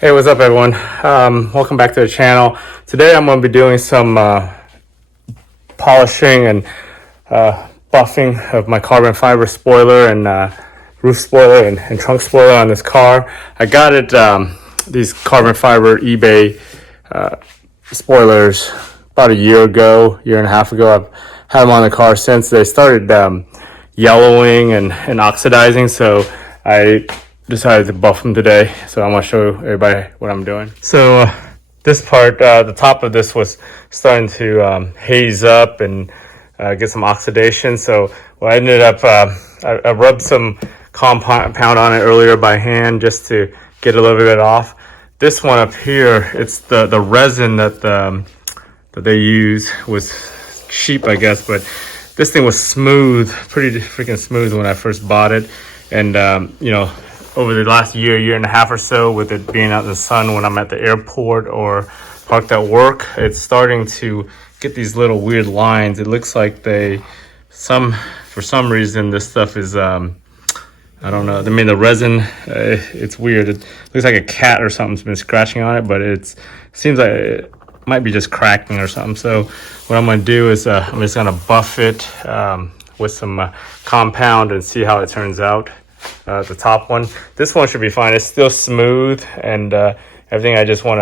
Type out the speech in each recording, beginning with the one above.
Hey, what's up everyone? Welcome back to the channel. Today I'm going to be doing some polishing and buffing of my carbon fiber spoiler and roof spoiler and trunk spoiler on this car. I got it, these carbon fiber eBay spoilers about a year and a half ago. I've had them on the car since. They started yellowing and oxidizing, so I decided to buff them today. So I'm going to show everybody what I'm doing. So this part, the top of this was starting to haze up and get some oxidation. So what I ended up, I rubbed some compound on it earlier by hand just to get a little bit off. This one up here, it's the resin that that they use was cheap, I guess, but this thing was smooth, pretty freaking smooth when I first bought it. And you know, over the last year and a half or so, with it being out in the sun when I'm at the airport or parked at work, it's starting to get these little weird lines. It looks like for some reason, this stuff is, I don't know. I mean, the resin, it's weird. It looks like a cat or something's been scratching on it, but it seems like it might be just cracking or something. So what I'm going to do is I'm just going to buff it with some compound and see how it turns out. The top one, this one should be fine. It's still smooth and everything. I just want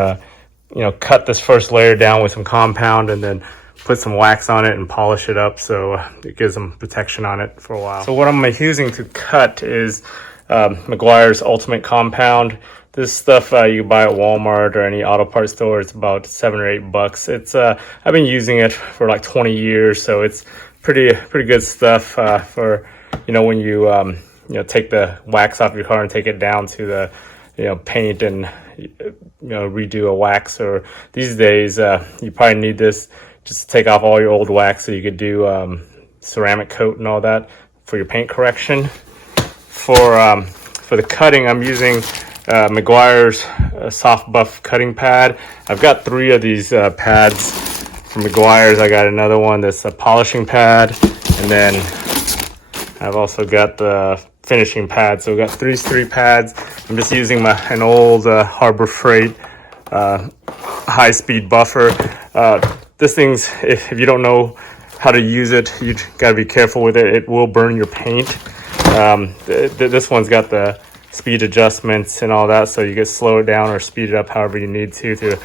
to, cut this first layer down with some compound and then put some wax on it and polish it up so it gives some protection on it for a while. So what I'm using to cut is Meguiar's Ultimate Compound. This stuff you can buy at Walmart or any auto parts store. It's about $7 or $8. It's I've been using it for like 20 years, so it's pretty good stuff for when you take the wax off your car and take it down to the paint and redo a wax. Or these days you probably need this just to take off all your old wax so you could do ceramic coat and all that for your paint correction. For the cutting, I'm using Meguiar's soft buff cutting pad. I've got 3 of these pads from Meguiar's. I got another one that's a polishing pad, and then I've also got the finishing pad. So we've got three pads. I'm just using an old Harbor Freight high-speed buffer. This thing's, if you don't know how to use it, you got to be careful with it. It will burn your paint. This one's got the speed adjustments and all that, so you can slow it down or speed it up however you need to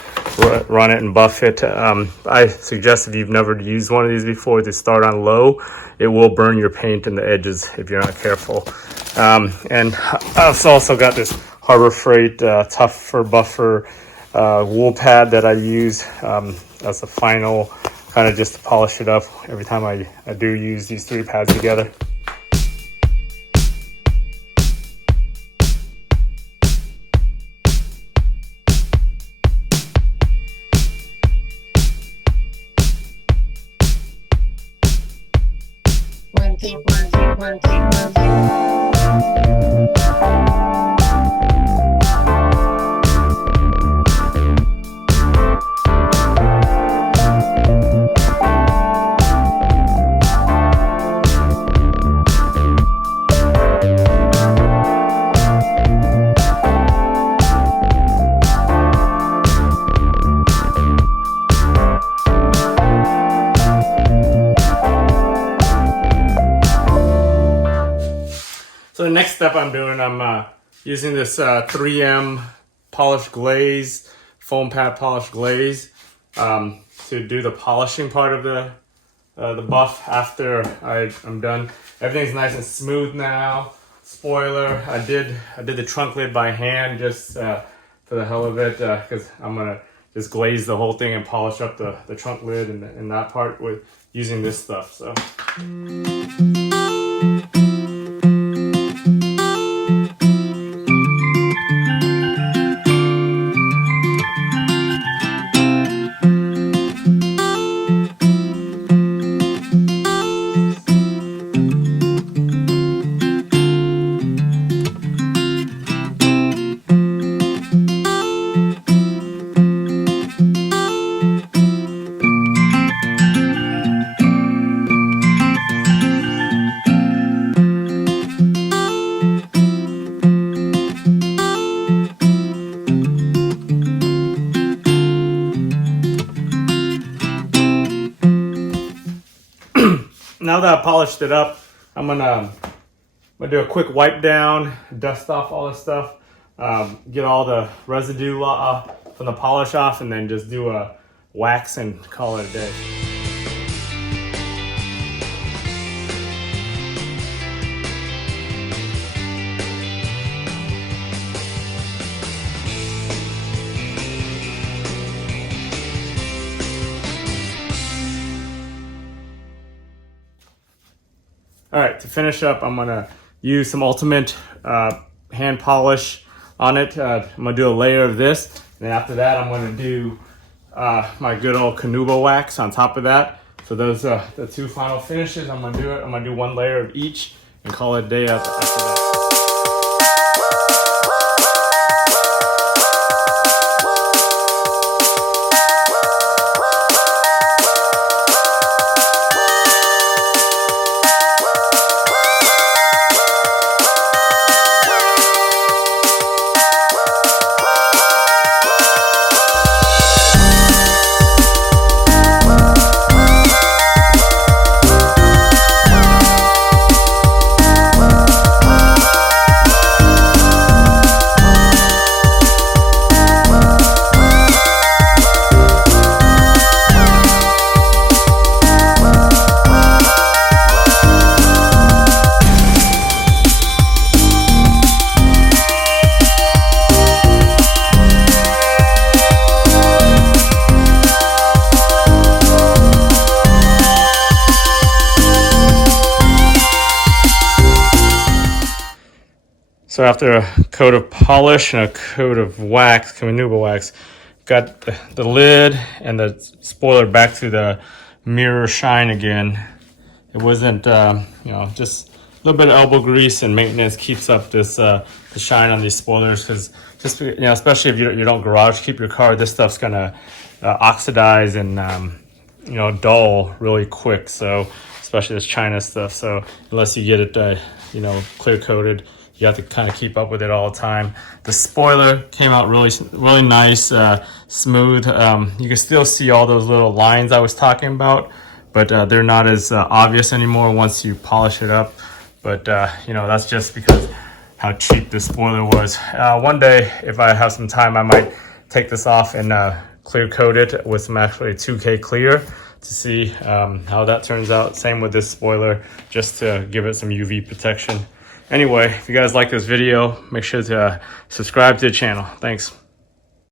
run it and buff it. I suggest, if you've never used one of these before, to start on low. It will burn your paint in the edges if you're not careful. And I've also got this Harbor Freight Tough Fur Buffer wool pad that I use as a final, kind of just to polish it up every time I do use these 3 pads together. So the next step I'm doing, I'm using this 3M polished glaze, foam pad polished glaze, to do the polishing part of the buff after I'm done. Everything's nice and smooth now. Spoiler, I did the trunk lid by hand just for the hell of it, because I'm gonna just glaze the whole thing and polish up the trunk lid and that part with using this stuff. So. now that I polished it up, I'm gonna do a quick wipe down, dust off all this stuff, get all the residue from the polish off, and then just do a wax and call it a day. All right, to finish up, I'm gonna use some Ultimate hand polish on it. I'm gonna do a layer of this, and then after that, I'm gonna do my good old Canuba wax on top of that. So those are the two final finishes. I'm gonna do one layer of each and call it a day after that. So after a coat of polish and a coat of wax, Canuba wax, got the lid and the spoiler back to the mirror shine again. It wasn't, just a little bit of elbow grease and maintenance keeps up this the shine on these spoilers, because just, especially if you don't garage keep your car, this stuff's gonna oxidize and dull really quick. So especially this China stuff. So unless you get it clear coated, you have to kind of keep up with it all the time. The spoiler came out really nice, smooth. You can still see all those little lines I was talking about, but they're not as obvious anymore once you polish it up. But that's just because how cheap this spoiler was. One day, if I have some time, I might take this off and clear coat it with some actually 2K clear to see how that turns out. Same with this spoiler, just to give it some UV protection. Anyway, if you guys like this video, make sure to subscribe to the channel. Thanks.